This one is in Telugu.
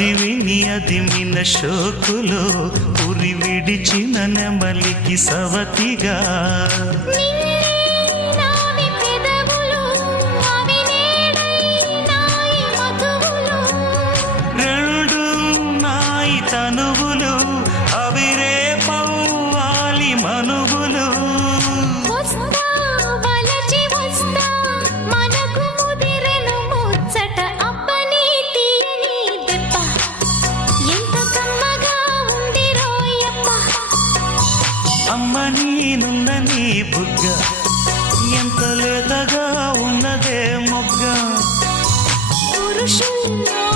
అది విని అదిమిన షోకులో ఉరి విడిచిన నెమలికి సవతిగా రెండు నాయి తనువులు అవి రేపవ్వాలి మనువులు అమ్మ నీనున్న నీ బుగ్గ ఎంత లేతగా ఉన్నదే మొగ్గ పురుషుల్లో